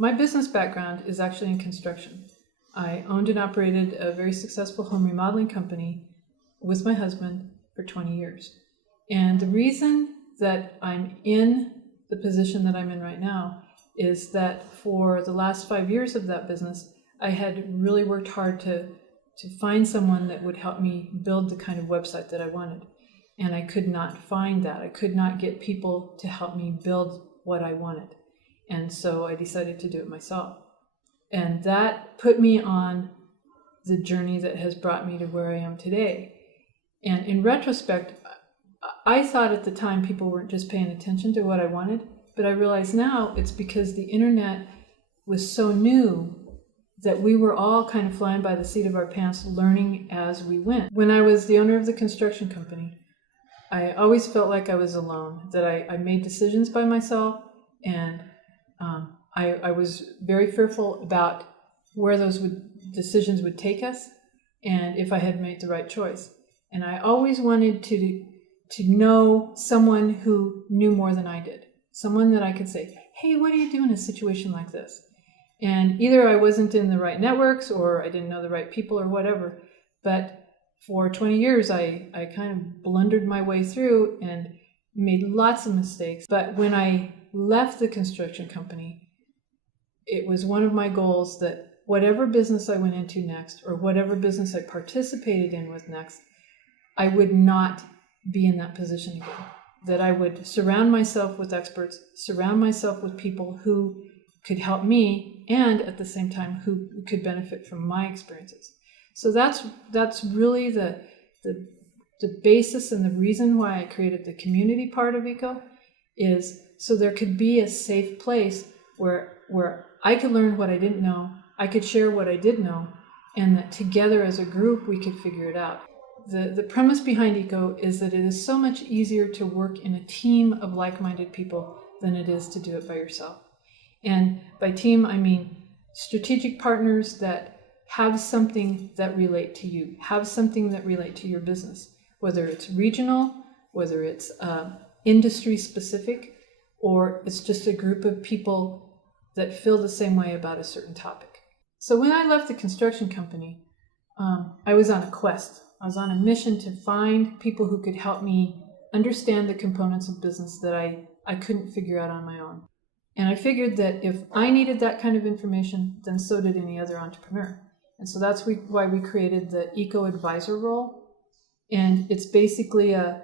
My business background is actually in construction. I owned and operated a very successful home remodeling company with my husband for 20 years. And the reason that I'm in the position that I'm in right now is that for the last 5 years of that business, I had really worked hard to find someone that would help me build the kind of website that I wanted. And I could not find that. I could not get people to help me build what I wanted. And so I decided to do it myself. And that put me on the journey that has brought me to where I am today. And in retrospect, I thought at the time people weren't just paying attention to what I wanted, but I realize now it's because the internet was so new that we were all kind of flying by the seat of our pants, learning as we went. When I was the owner of the construction company, I always felt like I was alone, that I made decisions by myself, and I was very fearful about where those decisions would take us and if I had made the right choice. And I always wanted to know someone who knew more than I did, someone that I could say, hey, what do you do in a situation like this? And either I wasn't in the right networks or I didn't know the right people or whatever, but for 20 years, I kind of blundered my way through and made lots of mistakes. But when I left the construction company, it was one of my goals that whatever business I went into next, or whatever business I participated in with next, I would not be in that position again. That I would surround myself with experts, surround myself with people who could help me, and at the same time who could benefit from my experiences. So that's really the basis and the reason why I created the community part of ECO, is so there could be a safe place where I could learn what I didn't know, I could share what I did know, and that together as a group we could figure it out. The premise behind ECO is that it is so much easier to work in a team of like-minded people than it is to do it by yourself. And by team, I mean strategic partners that have something that relate to you, have something that relate to your business, whether it's regional, whether it's industry specific, or it's just a group of people that feel the same way about a certain topic. So when I left the construction company, I was on a quest. I was on a mission to find people who could help me understand the components of business that I couldn't figure out on my own. And I figured that if I needed that kind of information, then so did any other entrepreneur. And so that's why we created the ECO Advisor role. And it's basically a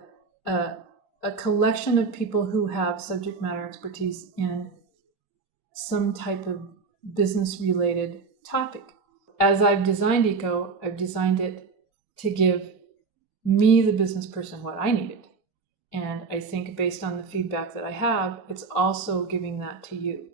collection of people who have subject matter expertise in some type of business-related topic. As I've designed ECO, I've designed it to give me, the business person, what I needed. And I think based on the feedback that I have, it's also giving that to you.